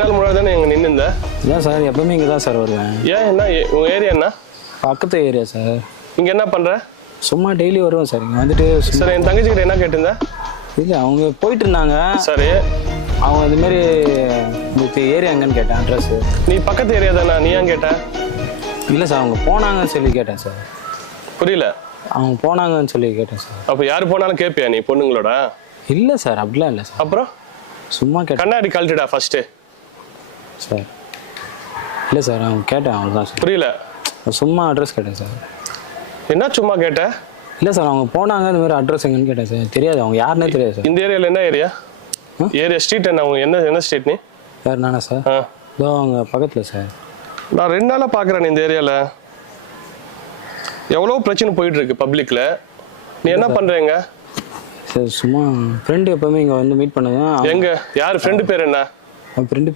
நாள் முன்னாடி தானே எங்க நின்று இருந்த? இல்லை சார், எப்பவுமே இங்கே தான் சார் வருவேன். ஏன் என்ன உங்க ஏரியா என்ன? பக்கத்து ஏரியா சார். இங்க என்ன பண்ற? சும்மா டெய்லி வருவேன் சார். இங்கே வந்துட்டு சார் என் தங்கச்சி கிட்ட என்ன கேட்டிருந்த? இல்லை, அவங்க போயிட்டு இருந்தாங்க. சரி, அவங்க இதுமாரி உங்களுக்கு ஏரியா எங்கன்னு கேட்டேன், அட்ரஸு. நீ பக்கத்து ஏரியா தானே, நீ ஏன் கேட்ட? இல்லை சார், அவங்க போனாங்கன்னு சொல்லி கேட்டேன் சார். புரியல. அவங்க போனாங்கன்னு சொல்லி கேட்டேன் சார். அப்ப யாரு போனாலும் கேட்பியா நீ பொண்ணுங்களோட? இல்லை சார், அப்படிலாம் இல்லை சார். அப்புறம் சும்மா கேட்டேன் கண்ணாடி கழட்டுடா ஃபர்ஸ்ட் சார். இல்லை சார், அவங்க கேட்டேன், அவ்வளோதான் சார். புரியல. சும்மா அட்ரஸ் கேட்டேன் சார். என்ன சும்மா கேட்ட? இல்லை சார், அவங்க போனாங்க, இந்த மாதிரி அட்ரஸ் எங்கன்னு கேட்டேன் சார். தெரியாது, அவங்க யாருன்னே தெரியாது சார். இந்த ஏரியாவில் என்ன ஏரியா? ஏரியா ஸ்ட்ரீட் என்ன? அவங்க என்ன ஸ்ட்ரீட் நீ? சார் நானா சார்? இதோ அவங்க பக்கத்தில் சார். நான் 2 நாளாக பார்க்குறேன் இந்த ஏரியாவில் எவ்வளோ பிரச்சனை போயிட்டு இருக்கு பப்ளிக்ல. நீ என்ன பண்றீங்க சார்? சும்மா ஃப்ரெண்டு எப்பவுமே இங்கே வந்து மீட் பண்ணுவேன். எங்க யார் ஃப்ரெண்டு பேர் என்ன? அவன் ஃப்ரெண்டு பேர்